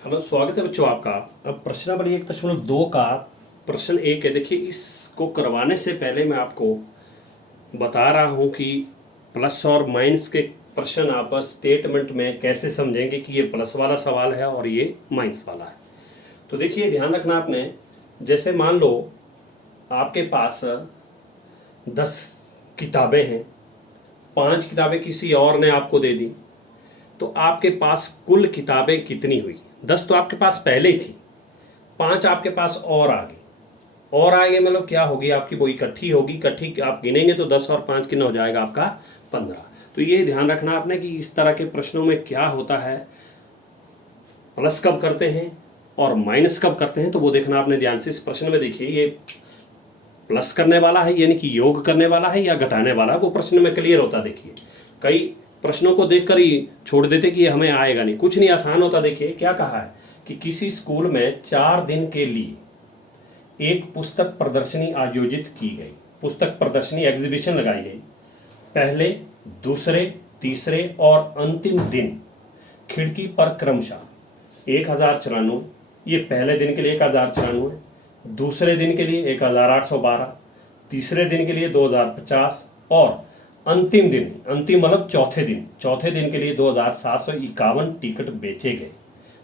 Hello, स्वागत है बच्चों आपका। अब प्रश्न नंबर 1.2 का प्रश्न एक है। देखिए, इसको करवाने से पहले मैं आपको बता रहा हूँ कि प्लस और माइनस के प्रश्न आप स्टेटमेंट में कैसे समझेंगे कि ये प्लस वाला सवाल है और ये माइनस वाला है। तो देखिए, ध्यान रखना आपने। जैसे मान लो आपके पास 10 किताबें हैं, 5 किताबें किसी और ने आपको दे दी, तो आपके पास कुल किताबें कितनी हुई? 10 तो आपके पास पहले ही थी, 5 आपके पास और आ गई। और आगे मतलब क्या होगी आपकी? वो इकट्ठी होगी। इकट्ठी आप गिनेंगे तो 10 और 5 कितना हो जाएगा आपका? 15। तो ये ध्यान रखना आपने कि इस तरह के प्रश्नों में क्या होता है, प्लस कब करते हैं और माइनस कब करते हैं, तो वो देखना आपने ध्यान से। इस प्रश्न में देखिए, ये प्लस करने वाला है यानी कि योग करने वाला है या घटाने वाला है, वो प्रश्न में क्लियर होता। देखिए, कई प्रश्नों को देखकर ही छोड़ देते कि ये हमें आएगा नहीं, कुछ नहीं, आसान होता। देखिए क्या कहा है कि किसी स्कूल में 4 दिन के लिए एक पुस्तक प्रदर्शनी आयोजित की गई। पुस्तक प्रदर्शनी एग्जीबिशन लगाई गई। पहले, दूसरे, तीसरे और अंतिम दिन खिड़की पर क्रमशः 1094, ये पहले दिन के लिए 1094, दूसरे दिन के लिए 1812, तीसरे दिन के लिए 2050 और अंतिम दिन, अंतिम मतलब चौथे दिन के लिए 2751 टिकट बेचे गए।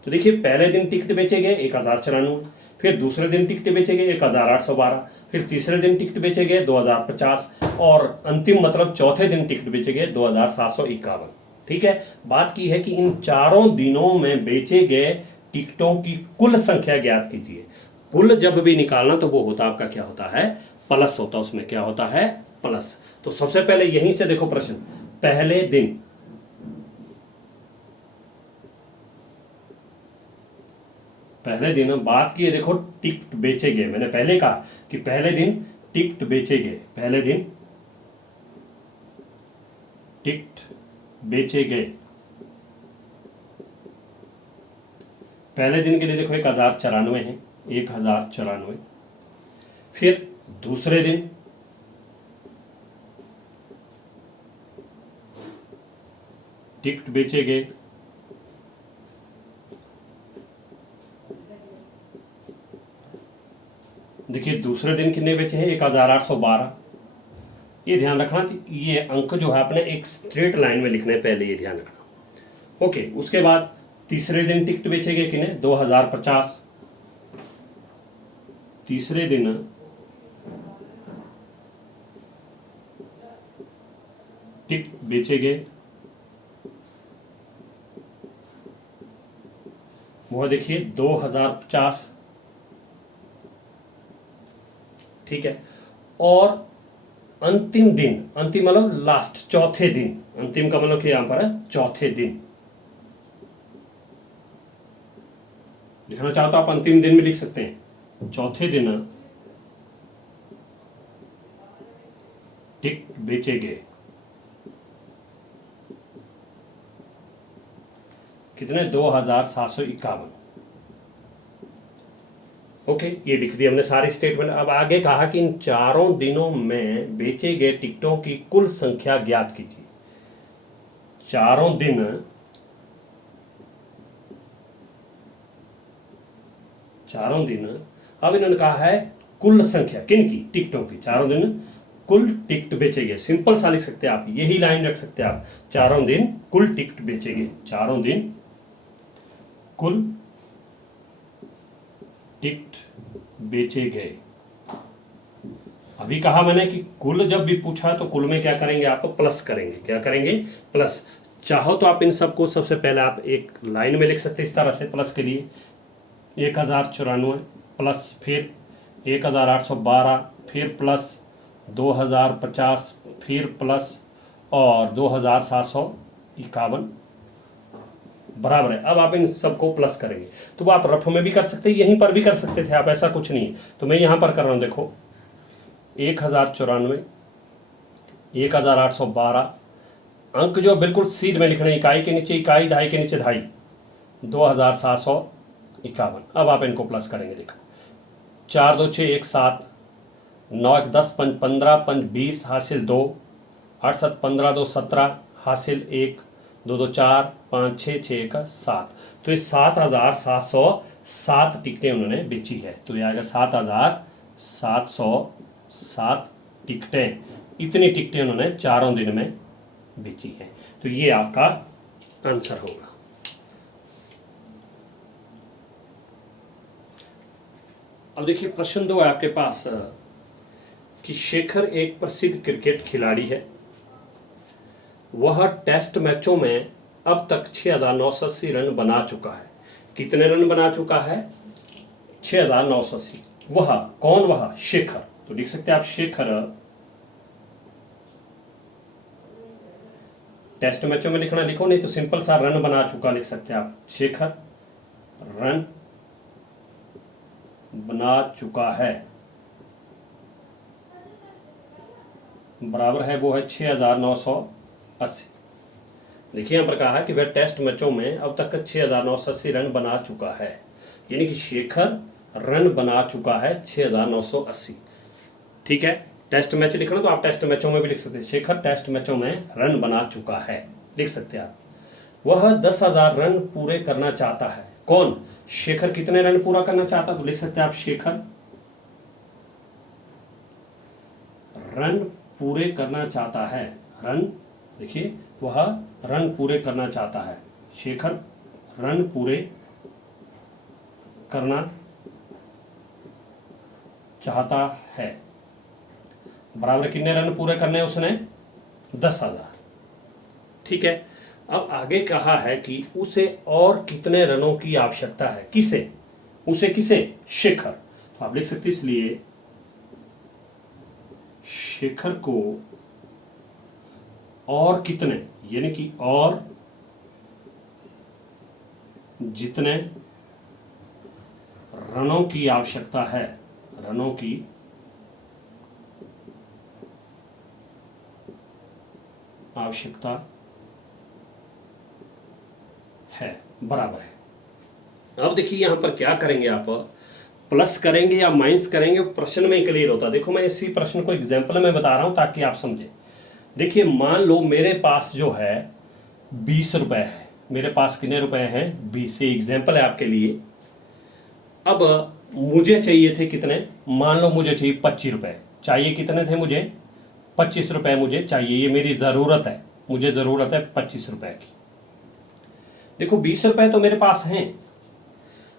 तो देखिए, पहले दिन टिकट बेचे गए 1094, फिर दूसरे दिन टिकट बेचे गए 1812, फिर तीसरे दिन टिकट बेचे गए 2050 और अंतिम मतलब चौथे दिन टिकट बेचे गए 2751। ठीक है। बात की है कि इन चारों दिनों में बेचे गए टिकटों की कुल संख्या ज्ञात कीजिए। कुल जब भी निकालना तो वो होता आपका क्या होता है? प्लस होता। उसमें क्या होता है? प्लस। तो सबसे पहले यहीं से देखो प्रश्न। पहले दिन, बात की है, देखो टिकट बेचे गए। मैंने पहले कहा कि पहले दिन टिकट बेचे गए, पहले दिन टिकट बेचे गए। पहले दिन के लिए देखो 1094 है, 1094। फिर दूसरे दिन टिकट बेचे गए, देखिए दूसरे दिन कितने बेचे हैं? 1812। ये ध्यान रखना, ये अंक जो है अपने एक स्ट्रेट लाइन में लिखने पहले, ये ध्यान रखना। ओके। उसके बाद तीसरे दिन टिकट बेचे गए कितने? 2050। तीसरे दिन टिकट बेचे गए, वो देखिए 2050। ठीक है। और अंतिम दिन, अंतिम मतलब लास्ट, चौथे दिन, अंतिम का मतलब यहां पर है चौथे दिन। लिखना चाहो तो आप अंतिम दिन में लिख सकते हैं। चौथे दिन टिकट बेचे गए कितने? 2751। ओके, ये लिख दिया हमने सारी स्टेटमेंट। अब आगे कहा कि इन चारों दिनों में बेचे गए टिकटों की कुल संख्या ज्ञात कीजिए। चारों दिन, अब इन्होंने कहा है कुल संख्या किन की? टिकटों की। चारों दिन कुल टिकट बेचे गए। सिंपल सा लिख सकते हैं आप, यही लाइन रख सकते हैं आप। चारों दिन कुल टिकट बेचे गए, चारों दिन कुल टिकट बेचे गए। अभी कहा मैंने कि कुल जब भी पूछा तो कुल में क्या करेंगे? आप प्लस करेंगे। क्या करेंगे? प्लस। चाहो तो आप इन सबको सबसे पहले आप एक लाइन में लिख सकते हैं इस तरह से। प्लस के लिए 1094 प्लस फिर 1812, फिर प्लस 2050, फिर प्लस और 2751 बराबर है। अब आप इन सबको प्लस करेंगे तो वो आप रफ में भी कर सकते हैं, यहीं पर भी कर सकते थे आप, ऐसा कुछ नहीं। तो मैं यहां पर कर रहा हूं, देखो 1094, 1812, अंक जो बिल्कुल सीध में लिखना है, इकाई के नीचे इकाई, दहाई के नीचे दहाई, 2751। अब आप इनको प्लस करेंगे। देखो 4 2 6 1 7, 9 1 10 5 15 5 20 हासिल 2, 8 7 15 2 17 हासिल 1, 2 2 4 5 6 6 का 7, तो ये 7,707 टिकटें उन्होंने बेची है। तो ये आएगा 7,707 टिकटें। इतनी टिकटें उन्होंने 4 दिन में बेची है। तो ये आपका आंसर होगा। अब देखिए प्रश्न 2 है आपके पास कि शेखर एक प्रसिद्ध क्रिकेट खिलाड़ी है। वह टेस्ट मैचों में अब तक 6,980 रन बना चुका है। कितने रन बना चुका है? 6,980। वह कौन? वह शेखर। तो लिख सकते हैं आप शेखर। टेस्ट मैचों में लिखना लिखो, नहीं तो सिंपल सा रन बना चुका लिख सकते हैं आप। शेखर रन बना चुका है बराबर है वो है 6,980। देखिए यहां पर कहा है कि वह टेस्ट मैचों में अब तक 6,980 रन बना चुका है, यानी कि शेखर रन बना चुका है 6,980। ठीक है, टेस्ट मैच लिखना तो आप टेस्ट मैचों में भी लिख सकते हैं। शेखर टेस्ट मैचों में रन बना चुका है, लिख सकते हैं आप। वह 10,000 रन पूरे करना चाहता है। कौन? शेखर कितने रन पूरा करना चाहता है? तो लिख सकते हैं आप शेखर रन पूरे करना चाहता है। रन, देखिए वह रन पूरे करना चाहता है। शेखर रन पूरे करना चाहता है बराबर कितने रन पूरे करने उसने? 10,000। ठीक है, अब आगे कहा है कि उसे और कितने रनों की आवश्यकता है। किसे? उसे किसे? शेखर। तो आप लिख सकते इसलिए शेखर को और कितने, यानी कि और जितने रनों की आवश्यकता है, रनों की आवश्यकता है बराबर है। अब देखिए यहां पर क्या करेंगे आप, प्लस करेंगे या माइनस करेंगे, प्रश्न में ही क्लियर होता है। देखो मैं इसी प्रश्न को एग्जाम्पल में बता रहा हूं ताकि आप समझे। देखिए मान लो मेरे पास जो है 20 रुपए है। मेरे पास कितने रुपए हैं? 20। ये एग्जाम्पल है आपके लिए। अब मुझे चाहिए थे कितने? मान लो मुझे चाहिए 25 रुपए। चाहिए कितने थे मुझे? 25 रुपए मुझे चाहिए। ये मेरी ज़रूरत है, मुझे ज़रूरत है 25 रुपए की। देखो 20 रुपए तो मेरे पास हैं,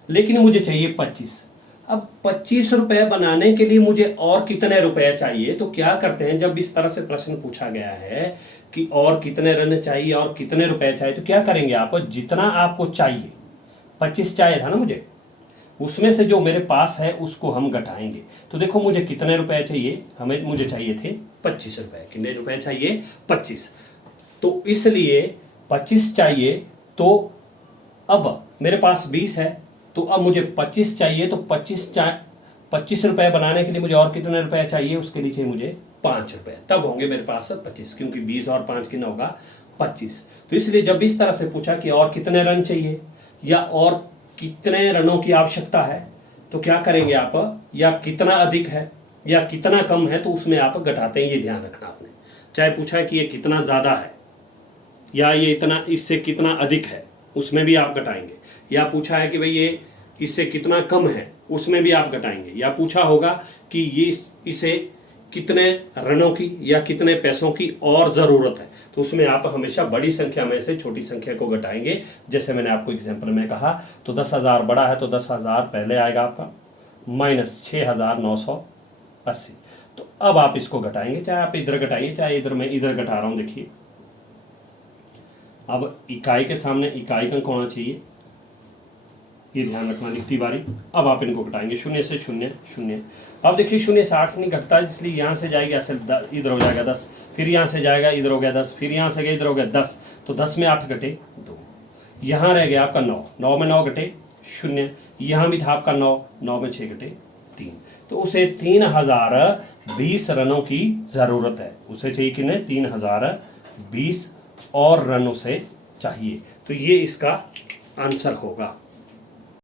लेकिन मुझे चाहिए 25। अब 25 रुपए बनाने के लिए मुझे और कितने रुपए चाहिए? तो क्या करते हैं, जब इस तरह से प्रश्न पूछा गया है कि और कितने रन चाहिए और कितने रुपए चाहिए, तो क्या करेंगे आप? जितना आपको चाहिए, 25 चाहिए था ना मुझे, उसमें से जो मेरे पास है उसको हम घटाएंगे। तो देखो मुझे कितने रुपए चाहिए? मुझे चाहिए थे 25 रुपए। कितने रुपए चाहिए? 25। तो इसलिए 25 चाहिए, तो अब मेरे पास 20 है, तो अब मुझे 25 चाहिए। तो 25 रुपए बनाने के लिए मुझे और कितने रुपए चाहिए? उसके लिए चाहिए मुझे 5 रुपए, तब होंगे मेरे पास 25, क्योंकि 20 और 5 कितना होगा? 25। तो इसलिए जब इस तरह से पूछा कि और कितने रन चाहिए या और कितने रनों की आवश्यकता है, तो क्या करेंगे आप? या कितना अधिक है या कितना कम है, तो उसमें आप घटाते हैं। ये ध्यान रखना आपने। चाहे पूछा है कि ये कितना ज़्यादा है या ये इतना, इससे कितना अधिक है, उसमें भी आप घटाएंगे। या पूछा है कि भाई ये इससे कितना कम है, उसमें भी आप घटाएंगे। या पूछा होगा कि ये इसे कितने रनों की या कितने पैसों की और ज़रूरत है, तो उसमें आप हमेशा बड़ी संख्या में से छोटी संख्या को घटाएंगे। जैसे मैंने आपको एग्जाम्पल में कहा, तो 10,000 बड़ा है तो 10,000 पहले आएगा आपका, माइनस 6,980। तो अब आप इसको घटाएंगे, चाहे आप इधर घटाइए चाहे इधर, मैं इधर घटा रहा हूँ। देखिए अब इकाई के सामने इकाई अंक होना चाहिए, ये ध्यान रखना लिखती बारी। अब आप इनको घटाएंगे, 0 से 0 0। अब देखिए 0 से 8 नहीं घटता, इसलिए यहाँ से जाएगा ऐसे, इधर हो जाएगा 10, फिर यहाँ से जाएगा इधर हो गया 10, फिर यहाँ से गया इधर हो गया 10। तो 10 में 8 घटे 2, यहाँ रह गया आपका 9, 9 में 9 घटे 0, यहाँ भी था आपका 9, 9 में 6 घटे 3। तो उसे 3020 रनों की ज़रूरत है। उसे चाहिए कि नहीं? 3020 और रन उसे चाहिए। तो ये इसका आंसर होगा।